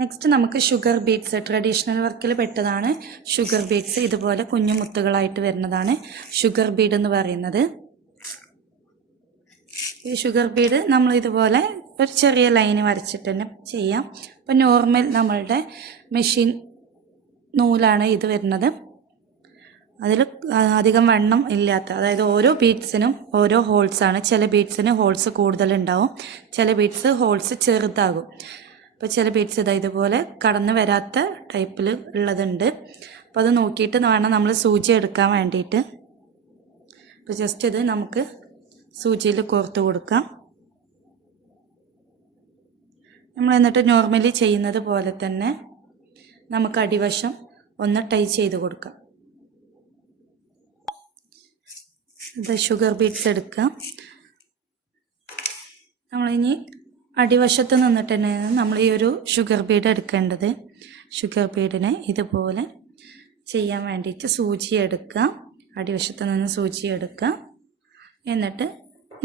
Next നമുക്ക് sugar beads traditional വർക്കിൽ പെട്ടതാണ് ഷുഗർ ബീഡ്സ്. ഇതുപോലെ കുഞ്ഞു മുത്തുകളായിട്ട് വരുന്നതാണ് ഷുഗർ ബീഡ് എന്ന് പറയുന്നത്. ഈ ഷുഗർ ബീഡ് നമ്മൾ ഇതുപോലെ ഒരു ചെറിയ ലൈന് വരച്ചിട്ട് തന്നെ ചെയ്യാം. അപ്പോൾ നോർമൽ നമ്മളുടെ മെഷീൻ നൂലാണ് ഇത് വരുന്നത്. അതിൽ അധികം വണ്ണം ഇല്ലാത്ത, അതായത് ഓരോ ബീഡ്സിനും ഓരോ ഹോൾസാണ്. ചില ബീഡ്സിന് ഹോൾസ് കൂടുതലുണ്ടാവും, ചില ബീഡ്സ് ഹോൾസ് ചെറുതാകും. അപ്പോൾ ചില ബീഡ്സ് ഇതുപോലെ കടന്ന് വരാത്ത ടൈപ്പിൽ ഉള്ളതുണ്ട്. അപ്പോൾ അത് നോക്കിയിട്ട് വേണം നമ്മൾ സൂചി എടുക്കാൻ വേണ്ടിയിട്ട്. അപ്പോൾ ജസ്റ്റ് ഇത് നമുക്ക് സൂചിയിൽ കോർത്ത് കൊടുക്കാം. നമ്മൾ എന്നിട്ട് നോർമലി ചെയ്യുന്നത് പോലെ തന്നെ നമുക്ക് അടിവശം ഒന്ന് ടൈ ചെയ്ത് കൊടുക്കാം. ഇത് ഷുഗർ ബീഡ്സ് എടുക്കാം. നമ്മളിനി അടിവശത്ത് നിന്നിട്ട് തന്നെയാണ് നമ്മൾ ഈ ഒരു ഷുഗർ ബീഡ് എടുക്കേണ്ടത്. ഷുഗർ ബീഡിനെ ഇതുപോലെ ചെയ്യാൻ വേണ്ടിയിട്ട് സൂചി എടുക്കുക, അടിവശത്ത് നിന്ന് സൂചി എടുക്കുക. എന്നിട്ട്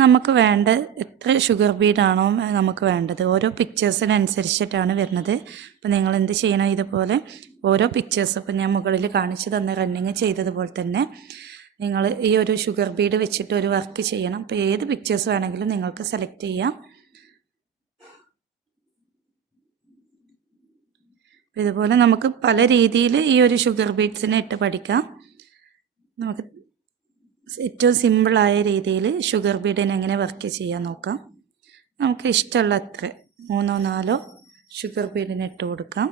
നമുക്ക് വേണ്ട എത്ര ഷുഗർ ബീഡാണോ നമുക്ക് വേണ്ടത്, ഓരോ പിക്ചേഴ്സിനനുസരിച്ചിട്ടാണ് വരുന്നത്. അപ്പോൾ നിങ്ങൾ എന്ത് ചെയ്യണം, ഇതുപോലെ ഓരോ പിക്ചേഴ്സ്, ഇപ്പോൾ ഞാൻ മുകളിൽ കാണിച്ചു തന്ന റണ്ണിങ് ചെയ്തതുപോലെ തന്നെ നിങ്ങൾ ഈ ഒരു ഷുഗർ ബീഡ് വെച്ചിട്ട് ഒരു വർക്ക് ചെയ്യണം. അപ്പോൾ ഏത് പിക്ചേഴ്സ് വേണമെങ്കിലും നിങ്ങൾക്ക് സെലക്ട് ചെയ്യാം. ഇതുപോലെ നമുക്ക് പല രീതിയിൽ ഈ ഒരു ഷുഗർ ബീഡ്സിനെ ഇട്ട് പഠിക്കാം. നമുക്ക് ഏറ്റവും സിമ്പിളായ രീതിയിൽ ഷുഗർ ബീഡിനെ എങ്ങനെ വർക്ക് ചെയ്യാൻ നോക്കാം. നമുക്ക് ഇഷ്ടമുള്ള അത്ര 3-4 ഷുഗർ ബീഡിനെ ഇട്ട് കൊടുക്കാം.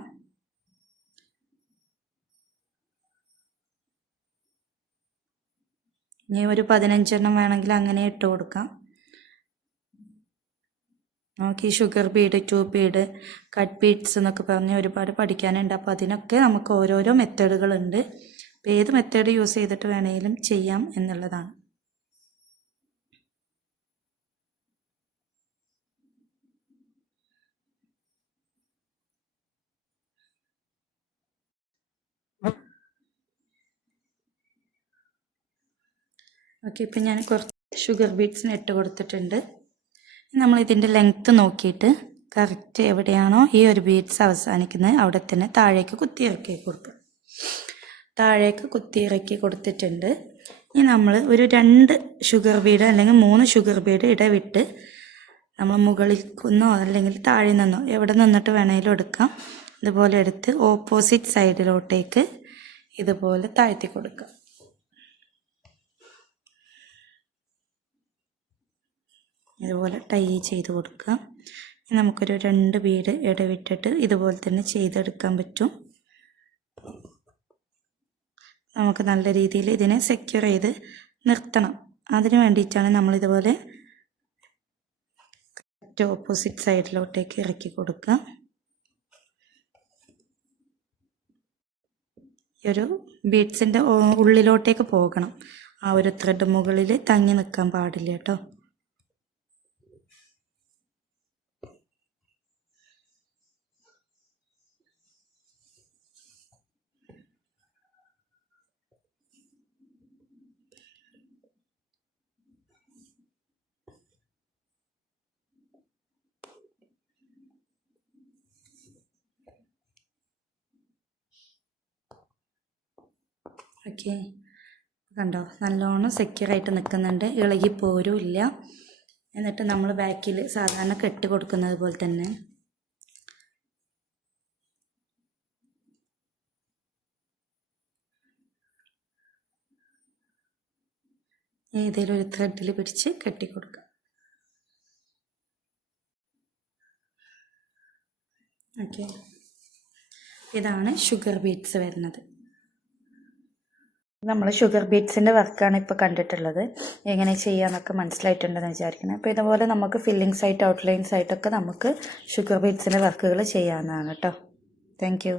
ഇനി ഒരു 15 വേണമെങ്കിൽ അങ്ങനെ ഇട്ട് കൊടുക്കാം. നമുക്ക് ഈ sugar Bede, tube Bede, cut beads എന്നൊക്കെ പറഞ്ഞ് ഒരുപാട് പഠിക്കാനുണ്ട്. അപ്പോൾ അതിനൊക്കെ നമുക്ക് ഓരോരോ മെത്തേഡുകളുണ്ട്. അപ്പോൾ ഏത് മെത്തേഡ് യൂസ് ചെയ്തിട്ട് വേണമെങ്കിലും ചെയ്യാം എന്നുള്ളതാണ്. ഓക്കെ, ഇപ്പം ഞാൻ കുറച്ച് ഷുഗർ ബീഡ്സിന് ഇട്ട് കൊടുത്തിട്ടുണ്ട്. നമ്മൾ ഇതിൻ്റെ ലെങ്ത്ത് നോക്കിയിട്ട് കറക്റ്റ് എവിടെയാണോ ഈ ഒരു ബീഡ്സ് അവസാനിക്കുന്നത് അവിടെ തന്നെ താഴേക്ക് കുത്തിയിറക്കി കൊടുക്കുക. താഴേക്ക് കുത്തിയിറക്കി കൊടുത്തിട്ടുണ്ട്. ഇനി നമ്മൾ ഒരു 2 ഷുഗർ ബീഡ് അല്ലെങ്കിൽ 3 ഷുഗർ ബീഡ് ഇടവിട്ട് നമ്മൾ മുകളിൽ നിന്നോ അല്ലെങ്കിൽ താഴെ നിന്നോ എവിടെ നിന്നിട്ട് വേണമെങ്കിലും എടുക്കാം. ഇതുപോലെ എടുത്ത് ഓപ്പോസിറ്റ് സൈഡിലോട്ടേക്ക് ഇതുപോലെ താഴ്ത്തി കൊടുക്കുക. ഇതുപോലെ ടൈ ചെയ്ത് കൊടുക്കുക. നമുക്കൊരു 2 ബീഡ് ഇടവിട്ടിട്ട് ഇതുപോലെ തന്നെ ചെയ്തെടുക്കാൻ പറ്റും. നമുക്ക് നല്ല രീതിയിൽ ഇതിനെ സെക്യൂർ ചെയ്ത് നിർത്തണം. അതിന് വേണ്ടിയിട്ടാണ് നമ്മളിതുപോലെ ഓപ്പോസിറ്റ് സൈഡിലോട്ടേക്ക് ഇറക്കി കൊടുക്കുക. ഈ ഒരു ബീഡ്സിൻ്റെ ഉള്ളിലോട്ടേക്ക് പോകണം. ആ ഒരു ത്രെഡ് മുകളിൽ തങ്ങി നിൽക്കാൻ പാടില്ല കേട്ടോ. ഓക്കെ, കണ്ടോ, നല്ലോണം സെക്യൂറായിട്ട് നിൽക്കുന്നുണ്ട്, ഇളകി പോരുമില്ല. എന്നിട്ട് നമ്മൾ ബാക്കിൽ സാധാരണ കെട്ട് കൊടുക്കുന്നത് പോലെ തന്നെ ഏതെങ്കിലും ഒരു ത്രെഡിൽ പിടിച്ച് കെട്ടിക്കൊടുക്കുക. ഓക്കെ, ഇതാണ് ഷുഗർ ബീഡ്സ് വരുന്നത്. നമ്മൾ ഷുഗർ ബീഡ്സിൻ്റെ വർക്കാണ് ഇപ്പോൾ കണ്ടിട്ടുള്ളത്. എങ്ങനെ ചെയ്യാമെന്നൊക്കെ മനസ്സിലായിട്ടുണ്ടെന്ന് വിചാരിക്കുന്നത്. അപ്പോൾ ഇതുപോലെ നമുക്ക് ഫില്ലിങ്സ് ആയിട്ട് ഔട്ട്ലൈൻസ് ആയിട്ടൊക്കെ നമുക്ക് ഷുഗർ ബീഡ്സിൻ്റെ വർക്കുകൾ ചെയ്യാവുന്നതാണ് കേട്ടോ. Thank you.